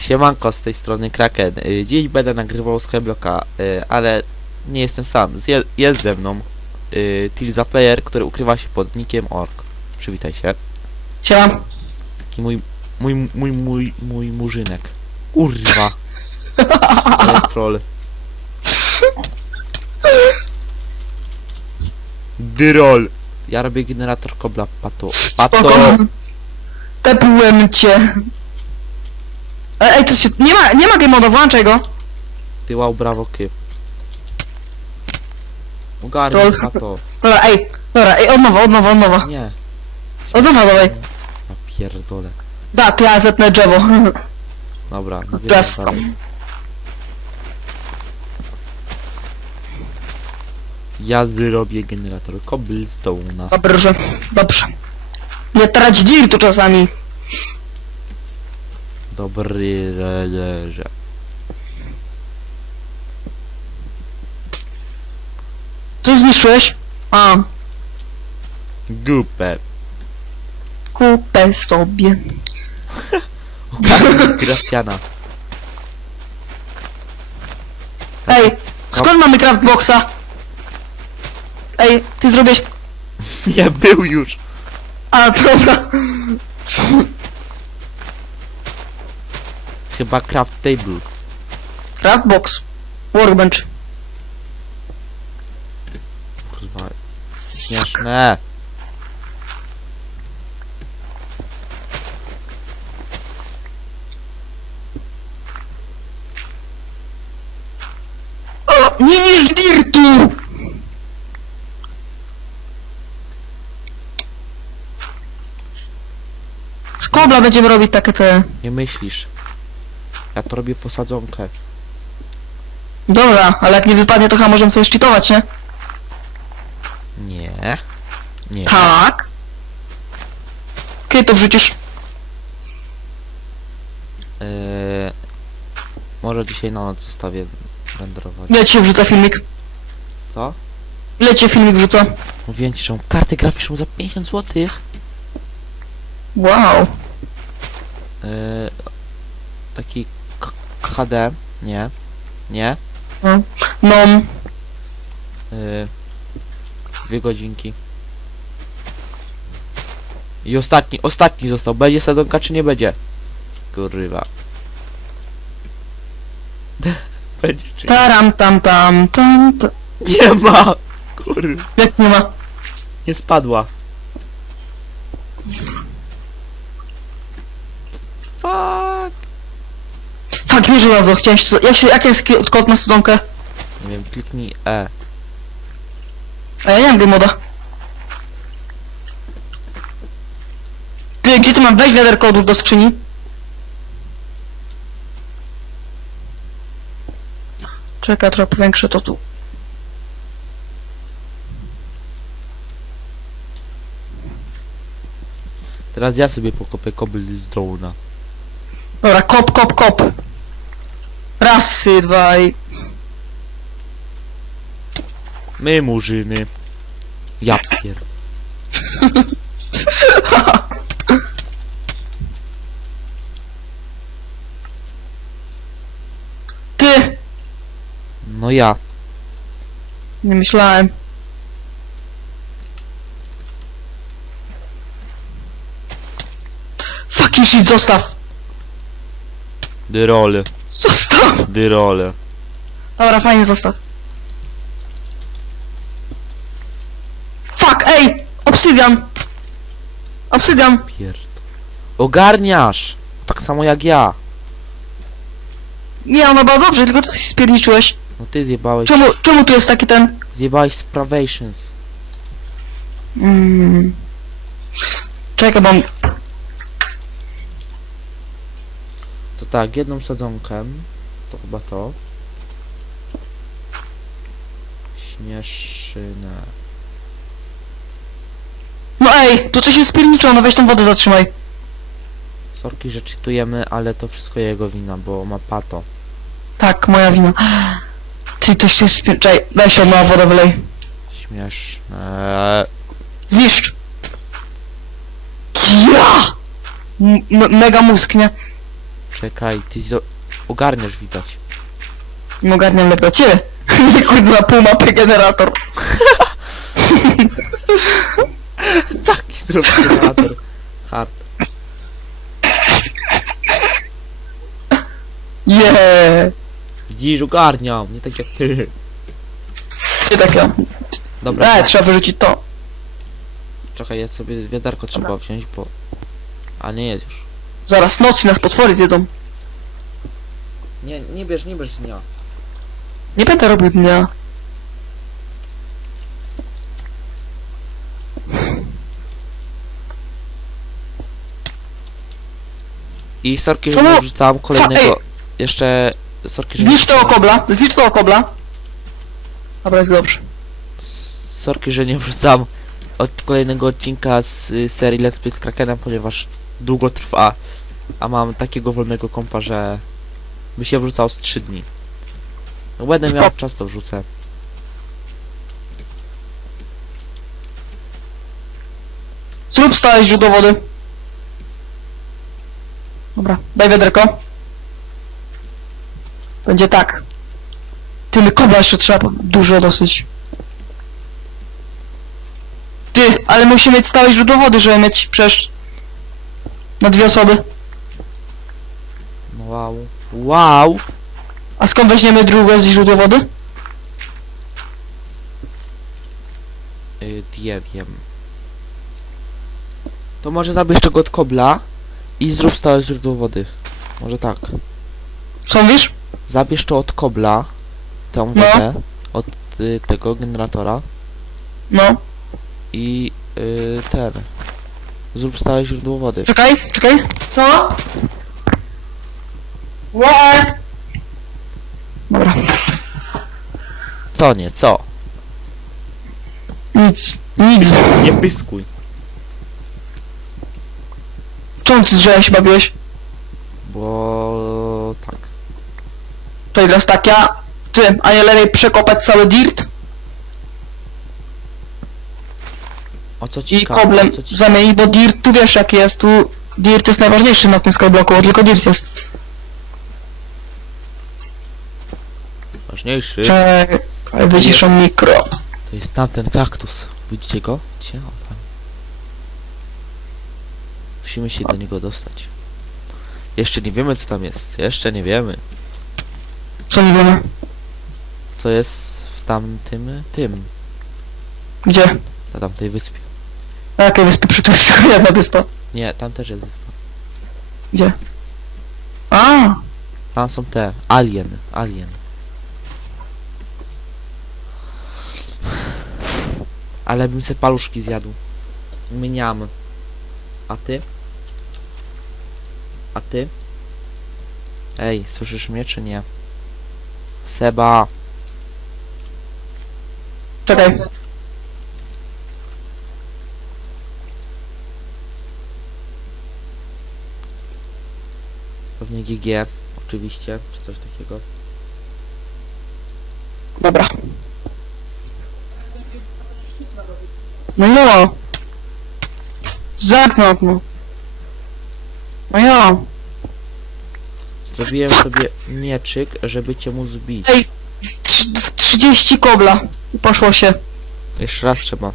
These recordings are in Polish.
Siemanko, z tej strony Kraken. Y, Dziś będę nagrywał Skyblocka, y, ale nie jestem sam. Zje- Jest ze mną y, Tilza Player, który ukrywa się pod nickiem Ork. Przywitaj się. Siema. Taki mój, mój, mój, mój, mój murzynek. Kurwa. Ale troll. Dyrol. Ja robię generator kobla pato. Pato. Spoko. Tepłem cię. Ej, ej, to się... Nie ma, nie ma game moda, włączaj go. Ty wow, brawo, ky. Ogarnij pato. Dobra, ej. Dobra, ej, od nowa, od nowa, od nowa. Nie. Od nowa, dawaj. Ja pierdolę. Da, to ja zetnę drzewo. Dobra, nabieram Drzewko. dalej. Ja zrobię generator cobblestone'a. Dobrze, dobrze. Nie trać dirtu czasami. Dobry relerze. Ty zniszczyłeś? A, Gupę. kupę sobie. Gracjana. Ej, skąd mamy craftboxa? Ej, ty zrobiłeś... Nie był już. A, dobra. Chyba craft table. Craftbox. Workbench. Kurwa. Śmieszne. O, nie niż dirtu! Z kobla będziemy robić takie te... Nie myślisz. Ja to robię posadzonkę. Dobra, ale jak nie wypadnie to chyba możemy sobie szczytować, nie? Nie. Nie. Tak. Kiedy to wrzucisz? Eee, może dzisiaj na noc zostawię renderować. Ile ci wrzuca filmik? Co? Ile ci filmik wrzuca? Mówiłem ci, że mam kartę graficzną za 50 zł. Wow. Eee, taki HD. Nie. Nie. No. No. Z dwie godzinki. I ostatni, ostatni został. Będzie sadzonka czy nie będzie? Kurwa. będzie czy nie? Taram tam tam tam tam. Nie ma! Kurwa. Jak nie ma? Nie spadła. Tak, nie żelazo, chciałem się... Jak się... Jak jest ki- kod na stronkę? Nie wiem, kliknij E. A ja nie mam game moda. Ty, gdzie ty mam? Weź wiaderko odłóż do skrzyni. Czekaj, trochę powiększę to tu. Teraz ja sobie pokopię kobyl z drona. Dobra, kop, kop, kop. Raz, dwa i... My murzyny. Ja pier... Ty! No ja. Nie myślałem. Fucking shit, zostaw! Dyrole. Zostaw! Dyrole. Dobra, fajnie, zostaw. Fuck, ej! Obsydian! Obsydian! Pierd... Ogarniasz! Tak samo jak ja. Nie, ona była dobrze, tylko ty się spierniczyłeś. No ty zjebałeś... Czemu, czemu tu jest taki ten... Zjebałeś spravations. Mm. Czekaj, bo... To tak, jedną sadzonkę. To chyba to. Śmieszynę. No ej, tu coś jest spierniczone, weź tą wodę zatrzymaj. Sorki, że czytujemy, ale to wszystko jego wina, bo ma pato. Tak, moja wina. Ty, to się spier... Weź ją na wodę wylej. Śmieszne. Zniszcz! Ja! M- mega mózg, nie? Czekaj, ty zo- ogarniasz widać. Nie ogarniam lepiej od ciebie. Kurwa, pół mapy generator. Taki zrób generator. Hard. Yeah. Widzisz, ogarniam, nie tak jak ty. Nie tak ja. Dobra, E, trzeba wyrzucić to. czekaj, ja sobie wiaderko trzeba wziąć, bo... A nie jest już. Zaraz nocy nas potwory zjedzą. Nie, nie bierz, nie bierz dnia. Nie będę robił dnia. I sorki, że Czemu- nie wrzucałem kolejnego... ej! Jeszcze... Sorki, że nie Zniszcz tego wrzucałem- kobla, zniszcz tego kobla. Dobra, jest dobrze. Sorki, że nie wrzucam od kolejnego odcinka z y, serii Let's Play z Krakenem, ponieważ długo trwa, a mam takiego wolnego kompa, że by się wrzucał z 3 dni. No będę miał czas, to wrzucę. Zrób stałe źródło wody. Dobra, daj wiaderko. Będzie tak. Tyle kobla jeszcze trzeba, dużo dosyć. Ty, ale musimy mieć stałe źródło wody, żeby mieć przecież na dwie osoby. Wow. Wow! A skąd weźmiemy drugie źródło wody? Y, nie wiem. To może zabierz tego od kobla i zrób stałe źródło wody. Może tak. Co mówisz? Zabierz to od kobla, tą No. wodę, od y, tego generatora No, i y, ten. Zrób stałe źródło wody. czekaj, czekaj. Co? Nie. Dobra, Co nie, co? nic, nic. Nie pyskuj. Czemu ty z drzewem się bawiłeś? Bo tak. To teraz tak, ja, ty, a nie lepiej przekopać cały dirt O co ci i ka- koblem o co ci... zamienić, bo dirt, tu wiesz jak jest, tu dirt jest najważniejszy na tym skybloku, bo tylko dirt jest. Ważniejszy Czekaj, wyciszą Jest. mikro. to jest tamten kaktus. Widzicie go? Gdzie? O, tam. Musimy się do niego dostać. Jeszcze nie wiemy co tam jest. Jeszcze nie wiemy. Co nie wiemy? Co jest w tamtym tym. Gdzie? Na tamtej wyspie. Na jakiej wyspie? Przy jest tylko jedna wyspa. Nie, tam też jest wyspa. Gdzie? A, Tam są te. Alien. Alien. Ale bym se paluszki zjadł. Mniam. A ty? A ty? Ej, słyszysz mnie czy nie? Seba. czekaj. Pewnie GG. Oczywiście. Czy coś takiego. Dobra. No jo. Zamknę okno. No jo. Zrobiłem sobie mieczyk, żeby cię móc zbić. Ej, trz- 30 kobla. I poszło się. Jeszcze raz trzeba.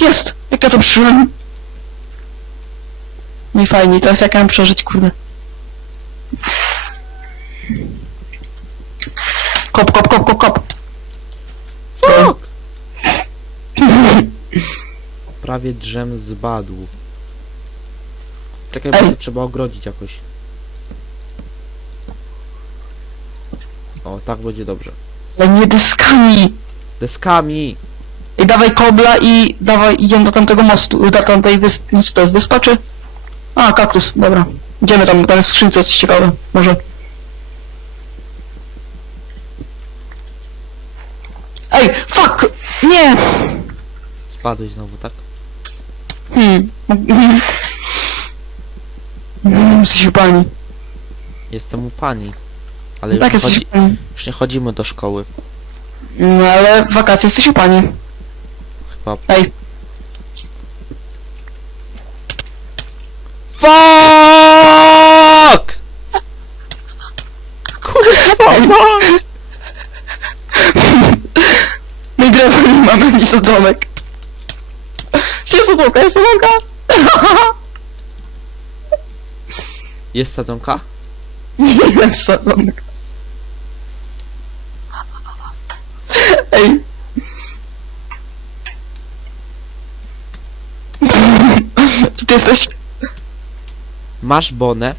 Jest! Jak ja to przeżyłem? No i fajnie, teraz jak ja mam przeżyć, kurde. Kop, kop, kop, kop, kop. Fuck! Prawie drzem zbadł. Czekaj, bo Ej. to trzeba ogrodzić jakoś. O, tak będzie dobrze. Ale nie deskami. Deskami! I dawaj kobla i dawaj, idziemy do tamtego mostu, do tamtej wyspy. Co to jest, wyspa czy? A, kaktus, dobra. Idziemy tam, tam jest skrzynce coś ciekawe, może. Ej, fuck! Nie! Spadłeś znowu, tak? Hmm. Mm, Jesteś pani. Jestem u pani. Ale już, Tak, nie jesteś chodzi, pani. już nie chodzimy do szkoły. No ale w wakacje jesteś u pani. Chyba Ej. Fuck! Kurwa, mać! My gramy nie mamy nic od domek. Jest sadzonka, jest sadzonka! Jest sadzonka? Nie jest sadzonka. Ej. Czy ty jesteś? Masz bonę?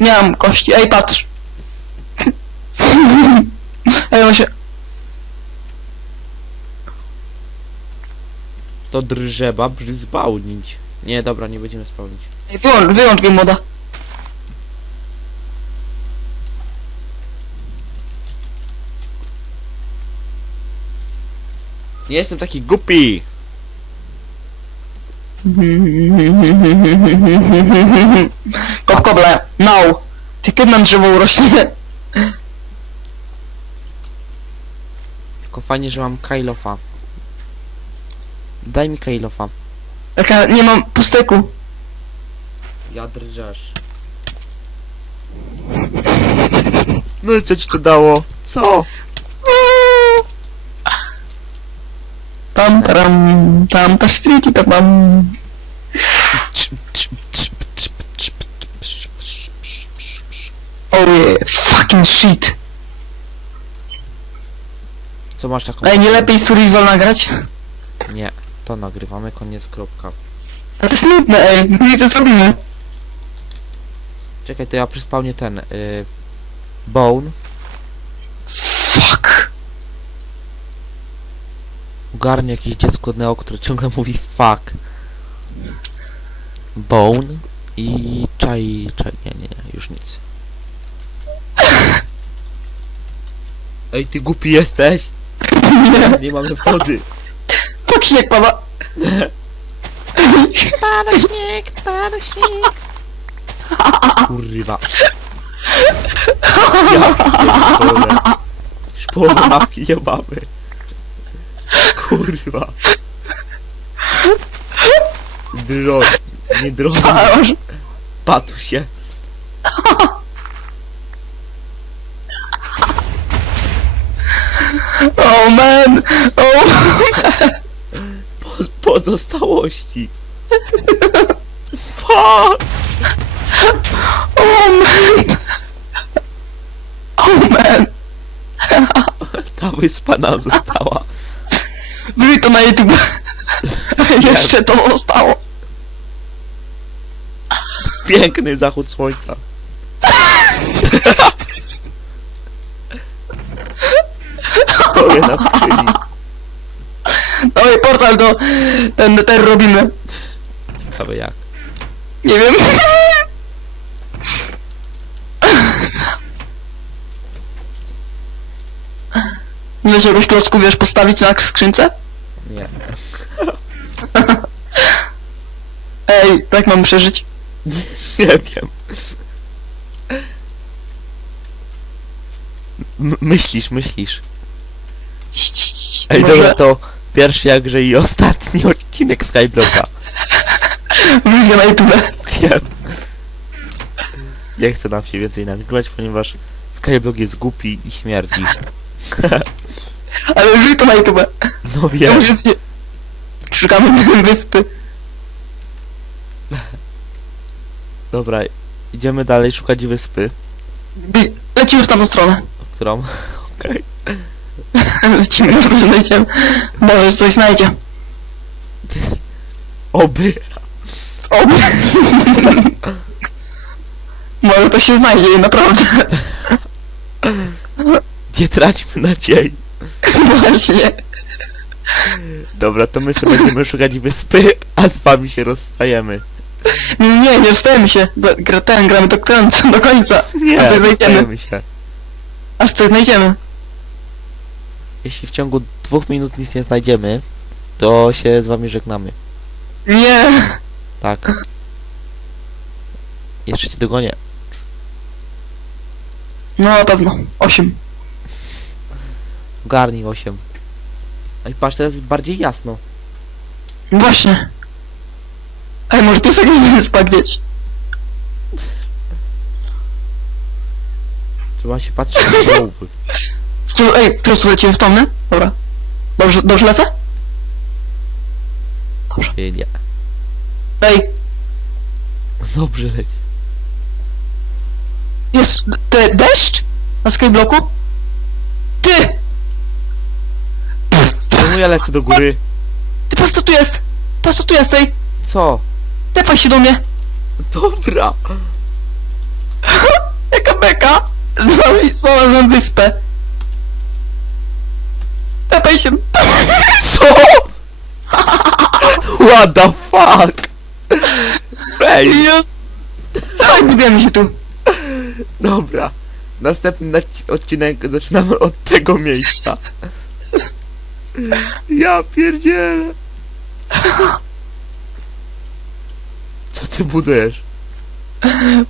Nie mam kości. Ej, patrz. Ej, on się... To drżeba brzzbałnić. Nie, dobra, nie będziemy spełnić. Ej, wyłącz, wyłącz moda. Nie jestem taki głupi! Kop koble, now! Ty kiedy nam drzewo urośnie? Tylko fajnie, że mam Kailofa. Daj mi Kailofa. Jak ja nie mam pusteku. Ja drżesz. No i co ci to dało? Co? Tam, tam, tam, ta streety, tam, tam. Oh yeah, fucking shit. Co masz taką... Ej, nie lepiej survival nagrać? Nie, to nagrywamy, koniec, kropka. Ale to jest nudne, ej, my to zrobimy. Czekaj, to ja przyspałnię ten, y... Bone. Fuck. Ogarnie jakieś dziecko Neo, które ciągle mówi fuck. Bone. I czaj, czaj, nie, nie, nie, już nic. Ej, ty głupi jesteś? Teraz nie mamy wody. Fuck śnieg pada. Pada śnieg, pada śnieg. Kurwa. Ja pierdolę. Już połowy mapki nie mamy. Kurwa. Dron. Nie dron, padł się. Oh man, oh Po, pozostałości. Fuck! Oh man! Oh man! Ta wyspa nam została. Wrzuć to na YouTube! Jeszcze to zostało! Piękny zachód słońca. Stoję na skrzyni. Dawaj portal do NDR robimy. Ciekawe jak. Nie wiem. Wiesz jakiegoś klocku wiesz postawić na skrzynce? Nie. Ej, tak mam przeżyć. Nie wiem. M myślisz, myślisz. Ej, Może- dobra, to pierwszy jakże i ostatni odcinek Skyblocka. Go na YouTube. Wiem. Nie chcę nam się więcej nagrywać, ponieważ Skyblock jest głupi i śmierdzi. Ale wrzuć to na YouTube. No Ja wiem. muszę cię... Szukamy wyspy. Dobra, idziemy dalej szukać wyspy, Lecimy w tamtą stronę. którą... Okej. Lecimy, znajdziemy. Może coś znajdzie. Oby. O! Może to się znajdzie, naprawdę. Nie traćmy nadziei. Właśnie. Dobra, to my sobie będziemy szukać wyspy, a z wami się rozstajemy. Nie, nie, nie wstajemy się. Gra, ten, gramy do końca, do końca. Nie, rozstajemy się. Aż coś znajdziemy. Jeśli w ciągu dwóch minut nic nie znajdziemy, to się z wami żegnamy. Nie. Tak. Jeszcze cię dogonię. No na pewno. Osiem. Garnij 8. A i patrz, teraz jest bardziej jasno. Właśnie. Ej, może jest jakaś wyspa gdzieś. Trzeba się patrzeć na głowy. Tu, ej, tu lecimy w tomny? Dobra. Dobrze, dobrze lecę? Nie, nie. Ej, Dobrze leć. jest te deszcz? Na skyblocku? Ty! Czemu ja lecę do góry? Ty patrz co tu jest! Patrz co tu jest, ej! Co? Tepaj się do mnie! Dobra. Jaka beka! Znalazłem wyspę. Tepaj się! Co? What the fuck? Fail. Ja... Dawaj, budujemy się tu. Dobra. Następny odcinek zaczynamy od tego miejsca. Ja pierdzielę. Co ty budujesz?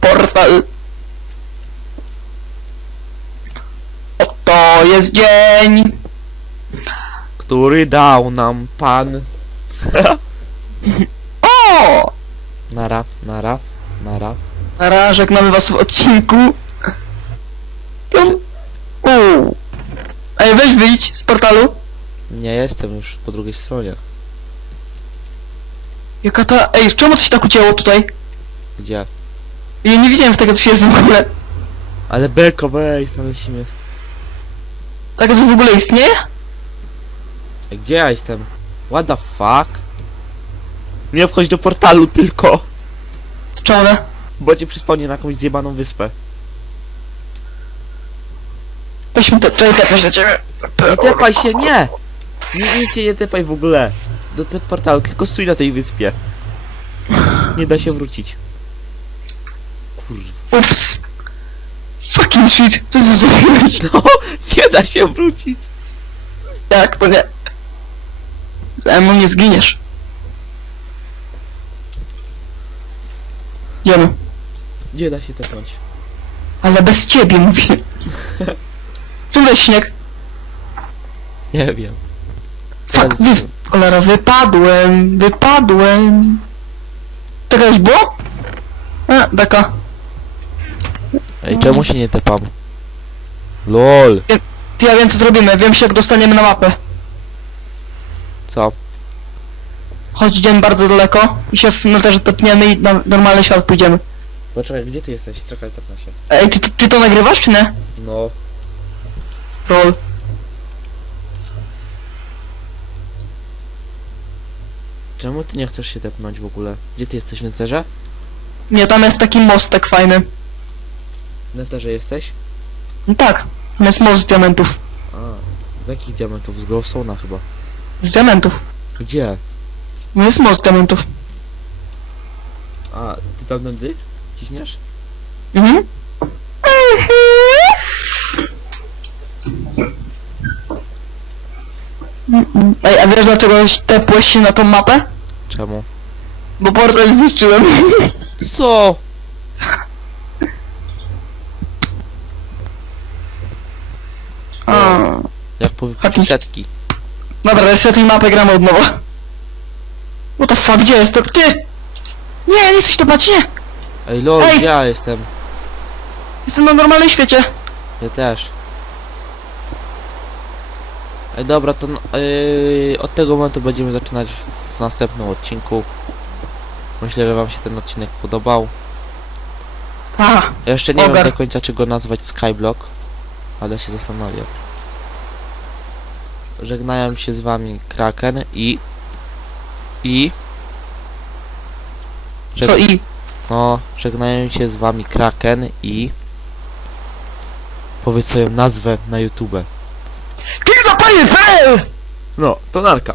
Portal. Oto jest dzień. Który dał nam pan? O! Nara, nara, nara. Na razie żegnamy was w odcinku. Uuu. Ej, weź wyjdź z portalu. Nie jestem już po drugiej stronie. Jaka ta... Ej, czemu to się tak ucięło tutaj? Gdzie? Ja nie widziałem tego, co się jest w ogóle. Ale beko, weź, znaleźliśmy. Tak, to w ogóle istnieje? Ej, Gdzie ja jestem? What the fuck? Nie wchodź do portalu tylko, czole. bo cię przyspomnie na jakąś zjebaną wyspę. Weźmy te... Tepnę się do ciebie. Nie tepaj się, nie! nie nic się nie tepaj w ogóle. Do tego portalu, tylko stój na tej wyspie. Nie da się wrócić. Kurwa. Ups. Fucking shit. Co ty zrobiłeś? No, nie da się wrócić. Jak to nie? Mną nie zginiesz. Idziemy. Nie da się tepnąć. Ale bez ciebie mówię. Tu weź śnieg. Nie wiem. Fuck, wy... Cholera, wypadłem, wypadłem. Już było? A, beka. Ej, czemu się nie tepam? LOL. Ty, ja wiem co zrobimy, wiem się jak dostaniemy na mapę. Co? Chodź, idziemy bardzo daleko i się w noterze topniemy i na normalny świat pójdziemy. Poczekaj, gdzie ty jesteś? Czekaj, tepnę się. Ej, ty, ty, ty to nagrywasz czy nie? No. Roll. Czemu ty nie chcesz się tepnąć w ogóle? Gdzie ty jesteś w neterze? Nie, tam jest taki mostek fajny. W neterze jesteś? No tak, tam jest most z diamentów. A, z jakich diamentów? Z glowstone'a chyba. Z diamentów. Gdzie? No jest most diamentów. A, ty tam tędy? Ciśniesz? Mhm. Mhm. Ej, a wiesz dlaczego tepłeś się na tą mapę? Czemu? Bo portal zniszczyłem. Co? A. Jak po setki. Dobra, resetuj mapę, gramy od nowa. What the fuck, gdzie jest to? Ty! Nie, nie chcesz tepać, nie! Ej, lol, Ej! ja jestem? Jestem na normalnym świecie. Ja też. Ej, dobra, to yy, od tego momentu będziemy zaczynać w, w następnym odcinku. Myślę, że wam się ten odcinek podobał. A, Ja jeszcze nie Ogar. wiem do końca, czy go nazwać Skyblock, ale się zastanowię. Żegnają się z wami Kraken i... I... Żeg- co i? No, żegnają się z wami Kraken i... Powiedz swoją nazwę na YouTube. Ty zapalnie, No, to narka.